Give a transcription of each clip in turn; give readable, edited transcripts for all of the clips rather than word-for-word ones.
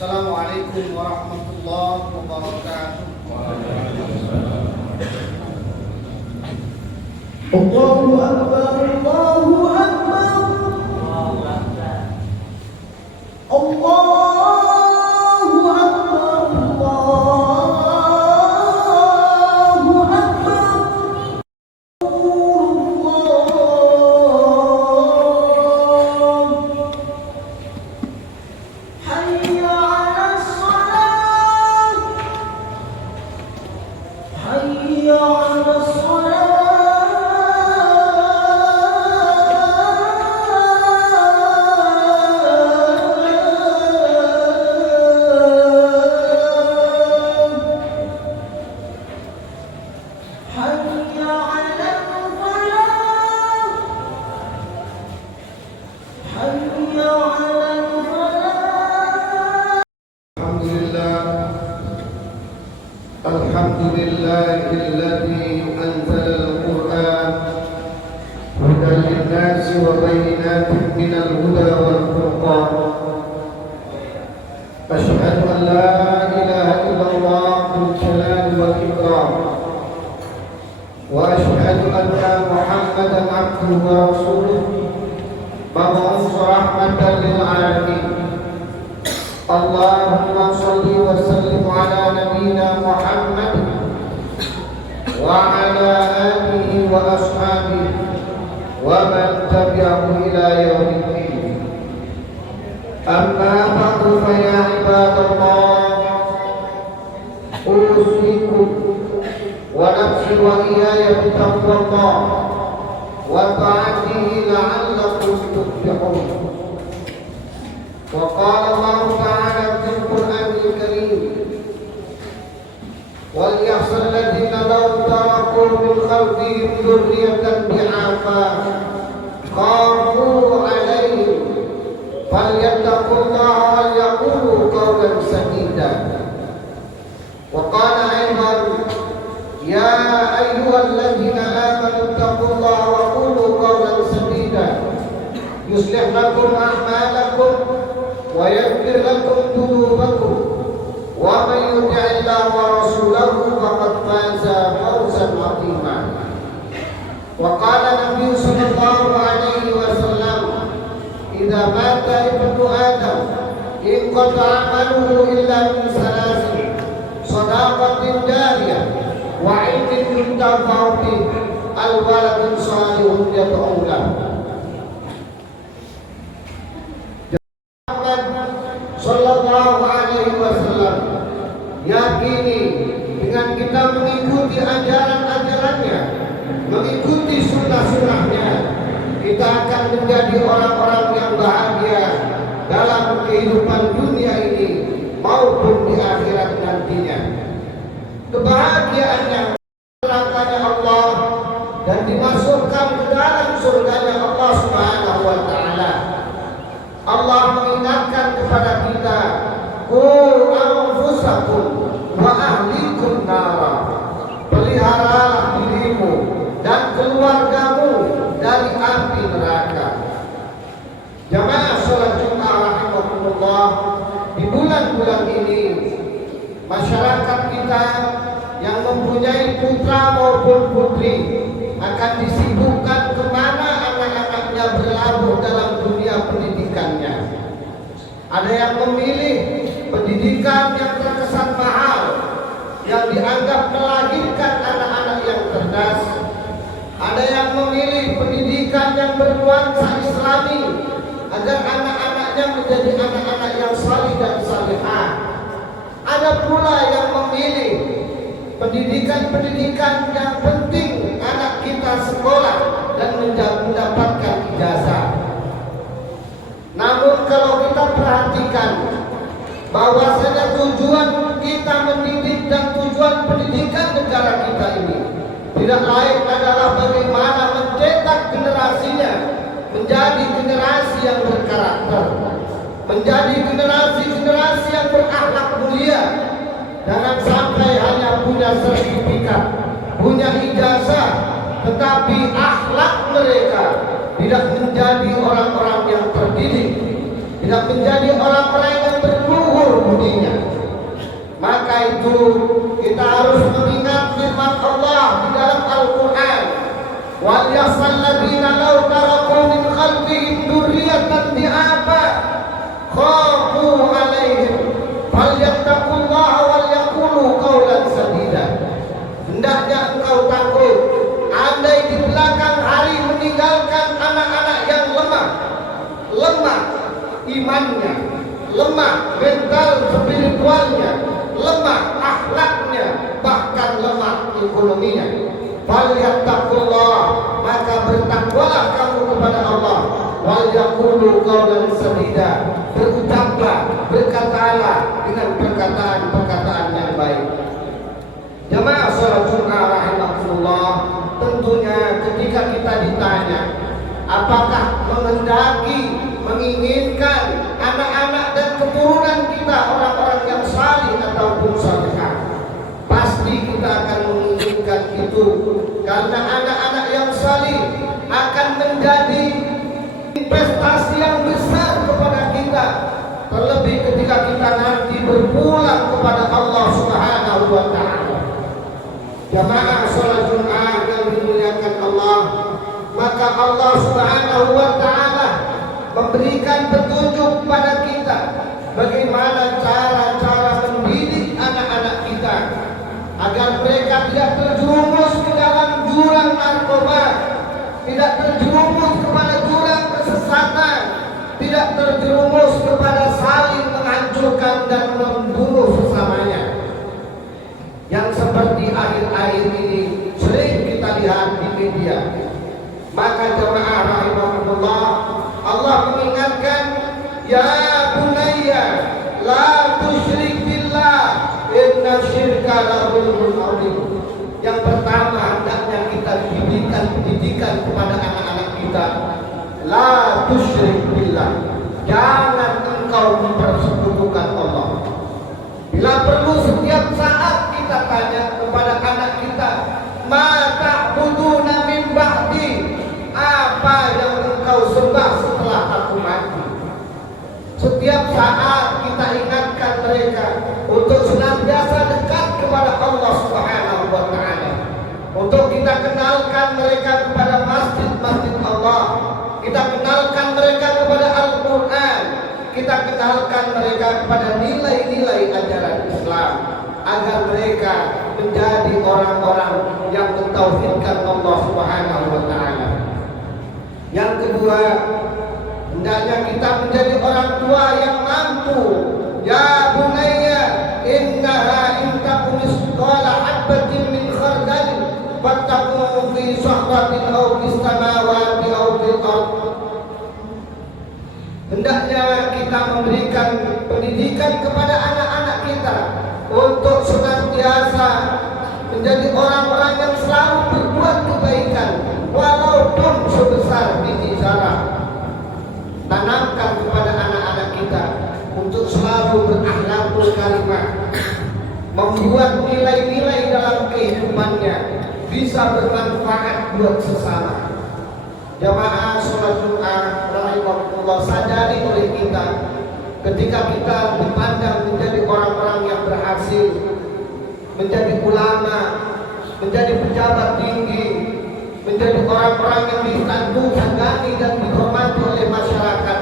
Assalamualaikum warahmatullahi wabarakatuh. Allahu Akbar, Allahu Akbar, Allahu Akbar, Allahu Akbar, Allahu Akbar. Hayya 'alas salat, hayya 'alas salat. Alhamdulillahilladzi anzala al-Qur'an hudan lin-nasi wa bayyinatin minal huda wal furqan. Asyhadu an la ilaha illallah dzul jalali wal ikram wa asyhadu anna Muhammadan abduhu wa rasuluhu mab'uts rahmatan lil alamin. Allahumma shalli wa sallim ala nabiyyina Muhammad wa ala alihi wa ashabihi wa man tabi'ahu ila yaumiddin. Amma ba'du, fa ya ibadallah, usikum wa nafsi wa iyaya bittaqwallah wa ta'atihi la'allakum tuflihun. وقال الله تعالى في القرآن الكريم وليخشى الذين لو تركوا من خلفهم ذرية ضعافا خافوا عليهم فليتقوا الله وليقولوا قولا سديدا. وقال أيضا يا أيها الذين آمنوا اتقوا الله وقولوا قولا سديدا يصلح لكم أعمالكم ويغفر لكم ذنوبكم ومن يطع الله ورسوله فقد فاز فوزا عظيما. وقال النبي صلى الله عليه وسلم إذا مات ابن آدم انقطع عمله إلا من ثلاث: صدقة جارية وعلم ينتفع به أو ولد صالح يدعو له. Sallallahu alaihi wasallam, yakini dengan kita mengikuti ajaran-ajarannya, mengikuti sunnah-sunnahnya, kita akan menjadi orang-orang yang bahagia dalam kehidupan dunia ini maupun di akhirat nantinya. Kebahagiaan yang neraka-Nya Allah dan dimasukkan ke dalam surganya Allah Subhanahu wa taala. Allah mengingatkan kepada kita, qu anfusakum wa ahlikum nara, peliharalah dirimu dan keluargamu dari api neraka. Jamaah salat Jumat rahimakumullah, di bulan-bulan ini masyarakat kita yang mempunyai putra maupun putri akan disibukkan kemana anak-anaknya berlabuh dalam dunia pendidikannya. Ada yang memilih pendidikan yang terkesan mahal, yang dianggap melahirkan anak-anak yang cerdas. Ada yang memilih pendidikan yang bernuansa Islami, agar anak-anaknya menjadi anak-anak yang salih dan salihah. Ada pula yang memilih pendidikan-pendidikan yang penting anak kita sekolah dan mendapatkan ijazah. Namun kalau kita perhatikan bahwasanya tujuan kita mendidik dan tujuan pendidikan negara kita ini tidak lain adalah bagaimana mencetak generasinya menjadi generasi yang berkarakter, menjadi generasi-generasi yang berakhlak mulia. Jangan sampai hanya punya sertifikat, punya ijazah, tetapi akhlak mereka tidak menjadi orang-orang yang terdidik, tidak menjadi orang-orang yang berluhur budinya. Maka itu kita harus mengingat firman Allah di dalam Al-Quran, wal yahzal ladzina law taraku min khalfihim dzurriyyatan dhi'afa khafu 'alaihim falyattaqullaha wal yaqulu qawlan sadida. Hendaknya engkau takut andai di belakang hari meninggalkan anak-anak yang lemah imannya, lemah mental spiritualnya, lemah akhlaknya, bahkan lemah ekonominya. Falyattaqullah, maka bertakwalah kamu kepada Allah. Wal yaqulu qawlan sadida, berucaplah, berkatalah dengan perkataan-perkataan yang baik. Jamaah salat Jumat rahimakumullah, tentunya ketika kita ditanya apakah menginginkan anak-anak dan keturunan kita orang-orang yang salih ataupun salihah, pasti kita akan menginginkan itu, karena anak-anak yang salih akan menjadi investasi yang besar kepada kita, terlebih ketika kita nanti berpulang kepada Allah Subhanahu wa Ta'ala. Jamaah salat Jumat yang dimuliakan Allah, maka Allah Subhanahu wa Ta'ala memberikan petunjuk pada kita bagaimana cara-cara mendidik anak-anak kita agar mereka tidak terjerumus ke dalam jurang narkoba, tidak terjerumus kepada jurang kesesatan, tidak terjerumus kepada saling menghancurkan dan membunuh sesamanya, yang seperti akhir-akhir ini sering kita lihat di media. Maka jemaah rahimahumullah, Allah mengingatkan, ya bunayya la tusyrik billah inna syirka la zulmun adzim. Yang pertama, hendaknya kita diberikan pendidikan kepada anak-anak kita, la tusyrik billah, jangan engkau mempersekutukan Allah. Bila perlu setiap saat kita tanya kepada anak kita, ma ta'buduna min ba'di, apa yang engkau sembah setelah aku mati. Setiap saat kita ingatkan mereka untuk senantiasa dekat kepada Allah Subhanahu wa Ta'ala, untuk kita kenalkan mereka kepada masjid-masjid Allah, kita kenalkan mereka kepada Al-Quran, kita kenalkan mereka kepada nilai-nilai ajaran Islam, agar mereka menjadi orang-orang yang mentauhidkan Allah Subhanahu wa Ta'ala. Yang kedua, hendaknya kita menjadi orang tua yang mampu. Ya bunayya innaha in takum misqala habatin min khardalin fattaqu fi sahratin aw fis samawati aw fil ardh. Hendaknya kita memberikan pendidikan kepada anak-anak kita untuk senantiasa menjadi orang-orang yang selalu berbuat kebaikan walaupun sebesar biji zarah. Tanamkan kepada anak-anak kita untuk selalu berakhlakul karimah, membuat nilai-nilai dalam kehidupannya bisa bermanfaat buat sesama. Jamaah sholat Jumat rahimahullah, sadari oleh kita ketika kita dipandang menjadi orang-orang yang berhasil, menjadi ulama, menjadi pejabat tinggi, menjadi orang-orang yang disegani dan dihormati oleh masyarakat.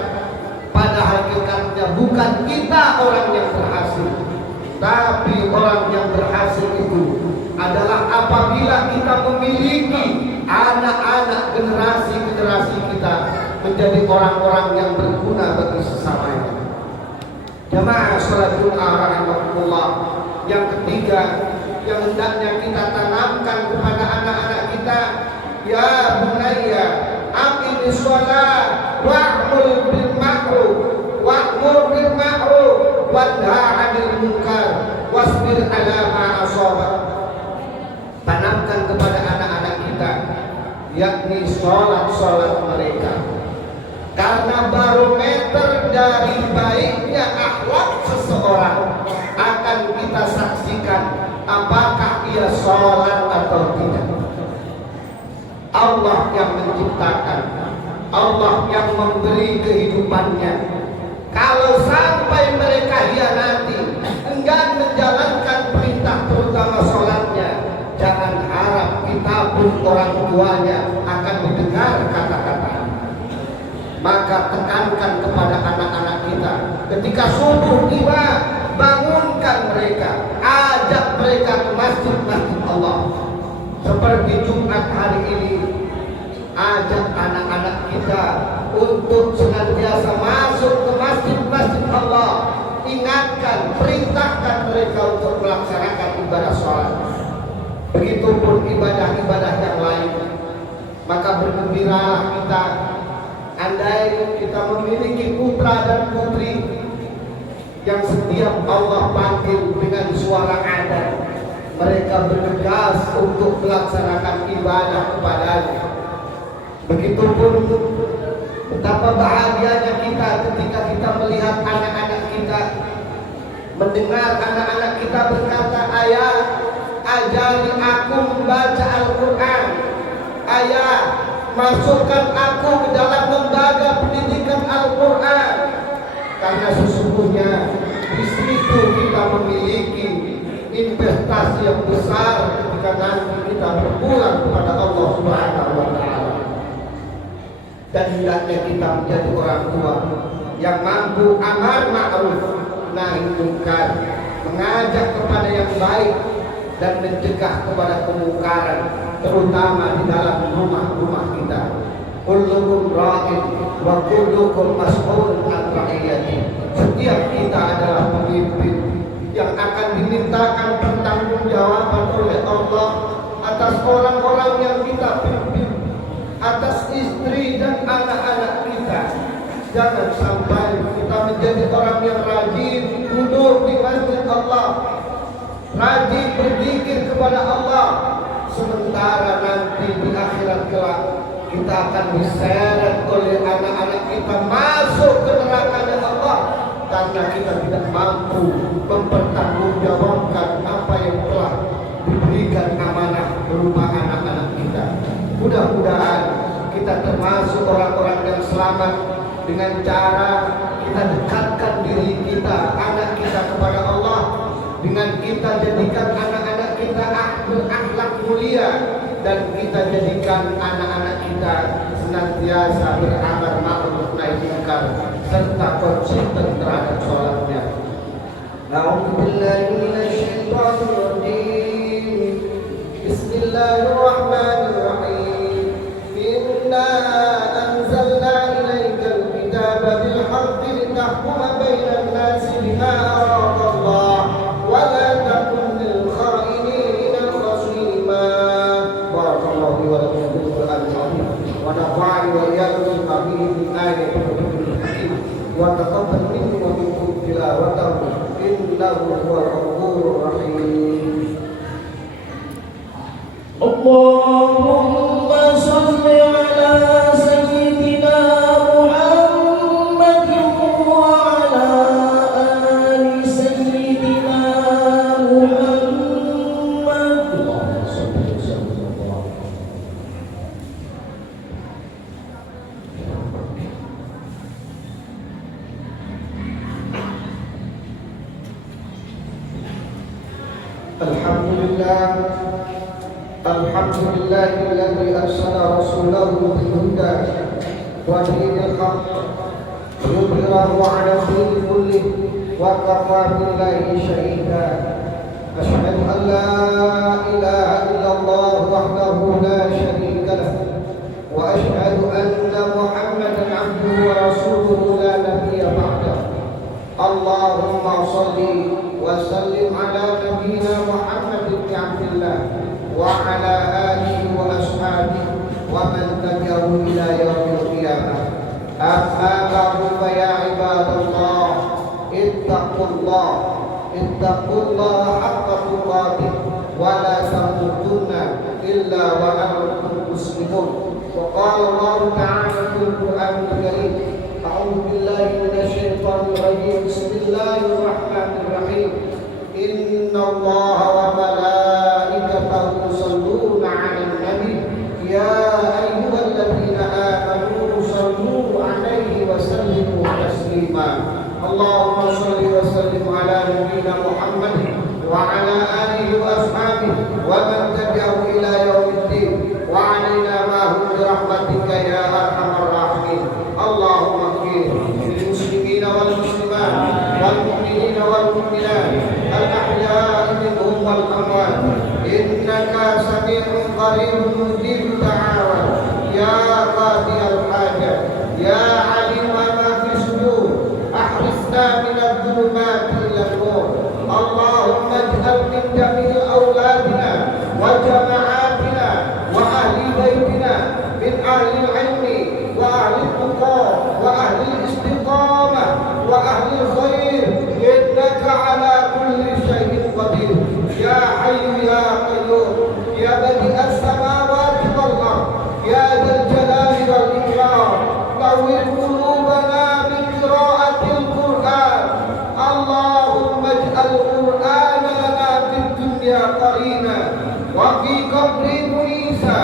Pada hakikatnya bukan kita orang yang berhasil, tapi orang yang berhasil itu adalah apabila kita memiliki anak-anak generasi-generasi kita menjadi orang-orang yang berguna bagi sesamanya. Jamaah salat Jumat rahimahullah. Yang ketiga yang hendaknya kita tanamkan kepada anak-anak kita, ya bunayya aqimis shalah wa'mur bil ma'ruf wanha 'anil munkar wasbir 'ala ma asabak. Tanamkan kepada anak-anak kita yakni sholat mereka, karena barometer dari baiknya akhlak seseorang akan kita saksikan apakah ia sholat atau tidak. Allah yang menciptakan, Allah yang memberi kehidupannya. Kalau sampai mereka hianati, enggan menjalankan perintah terutama sholatnya, jangan harap kita pun orang tuanya akan mendengar kata-kata. Maka tekankan kepada anak-anak kita, ketika subuh tiba, bangunkan mereka, ajak mereka ke masjid-masjid Allah. Seperti Jumat hari ini, ajak anak-anak kita untuk senantiasa masuk ke masjid-masjid Allah. Ingatkan, perintahkan mereka untuk melaksanakan ibadah sholat. Begitupun ibadah-ibadah yang lain. Maka bergembiralah kita andai kita memiliki putra dan putri yang setiap Allah panggil dengan suara adan, mereka bergegas untuk melaksanakan ibadah kepadanya. Begitupun betapa bahagianya kita ketika kita melihat anak-anak kita, mendengar anak-anak kita berkata, ayah, ajari aku membaca Al-Quran. Ayah, masukkan aku ke dalam lembaga pendidikan Al-Quran. Karena sesungguhnya di situ kita memiliki investasi yang besar ketika nanti kita berpulang kepada Allah Subhanahu wa Ta'ala. Dan hendaknya kita menjadi orang tua yang mampu amar ma'ruf nahi munkar, mengajak kepada yang baik dan mencegah kepada kemungkaran, terutama di dalam rumah-rumah kita. Kullukum ra'in wa kullukum mas'ulun an ra'iyati. Setiap kita adalah pemimpin yang akan dimintakan pertanggungjawaban oleh Allah atas orang-orang yang kita pimpin, atas istri dan anak-anak kita. Jangan sampai kita menjadi orang yang rajin duduk di masjid Allah, rajin berzikir kepada Allah, sementara nanti di akhirat kelak kita akan diseret oleh anak-anak kita masuk ke neraka Allah karena kita tidak mampu mempertanggungjawabkan apa yang telah diberikan amanah berupa anak-anak kita. Mudah-mudahan kita termasuk orang-orang yang selamat dengan cara kita dekatkan diri kita, anak kita kepada Allah, dengan kita jadikan anak-anak kita berakhlak mulia, dan kita jadikan anak-anak kita senantiasa beramar ma'ruf nahi munkar serta konsisten terhadap sholatnya. A'udzubillahi minasyaitonir rajim. Bismillahirrahmanirrahim. Inna anzalna ilaikal kitaba bil haqqi litahkuma bainan nasi bima araka Allah wa la takun lil kha'inina khasima. Barakallahu wa lakum bil Qur'anil azim wa nafa'ani wa iyyakum min ayatil hakim wa taqabbal minni wa minkum tilawatahu innahu huwal ghafurur rahim. Allahumma shalli ala sayyidina Muhammadin wa ala ali sayyidina Muhammad. Allahumma shalli ala sayyidina Muhammad. Alhamdulillahilladzi arsala rasulahu bil huda wa dinil haqq liyudhhirahu 'ala dini kullihi wa kafaa billahi shahida. Asyhadu an la ilaha illallah wahdahu la syarika lahu wa asyhadu anna Muhammadan salli wa sallim ala nabiyyina Muhammad ibn Abdillah wa ala alihi wa ashabihi wa man tabi'ahu ila yaumil qiyamah. Amma ba'du, fa ya ibadallah, ittaqullah haqqa tuqatih wa la tamutunna illa wa antum muslimun. Wa qala Allah ta'ala fil Qur'anil Karim, a'udzu billahi minasy syaithanir rajim. Bismillahir rahmanir rahim. Inna Allaha wa malaikatahu yusholluna 'alan nabi ya ayyuhalladzina amanu shallu 'alaihi wa sallimu taslima. Allahumma shalli wa sallim ala nabiyyina Muhammad wa ala alihi wa ashabihi wa man tabi'ahu ila yaumiddin wa 'alaina ma'hum bi rahmatika ya arhamar rahimin. Allahumma ighfir lil muslimina wal muslimat wal mu'minina wal mu'minat al ahya'i minhum wal amwat innaka sami'un qaribun mujibud da'awat ya qadiyal hajat ya 'alima ma fi sudur ahrisna min adh-dhulumati ila an-nur. Allahumma ij'al min jami'i awladina wa jama'atina wa ahli baitina min ahli al-'ilmi wa ahli al-tuqa wa ahli al-istiqamah wa ahli al-khair innaka 'ala kulli shay'in qadir ya hayyu ya qayyum ya badi'as samawati wal ard ya dzal jalali wal ikram tawwir qulubana bi qira'atil Qur'an. Allahumma ij'al Qur'ana lana fid dunya qarina wa fi qabri munisa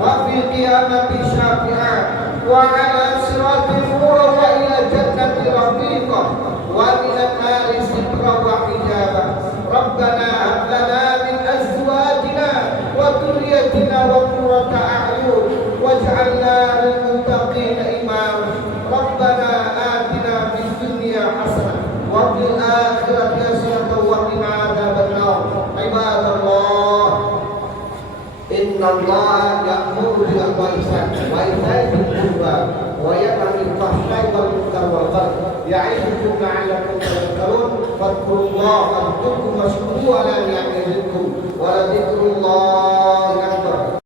wa fi qiyamati syafi'a wa 'ala siratil murad wa ila jannati rafiqa wa minan nari sitra wa hijaba. Rabbana hab lana min azwajina wa dhurriyyatina qurrata a'yun waj'alna lil muttaqina imama. Rabbana atina fid dunya hasanah wa fil akhirati hasanah wa qina adzabannar. Ibadallah, inna Allaha ya'muru bil 'adli wal ihsani wa ita'i dzil qurba wa yanha 'anil fahsya'i wal munkari wal baghi ya'idukum la'allakum tadhakkarun. Fadhkurullaha adhkurkum washkuruhu 'ala ni'amihi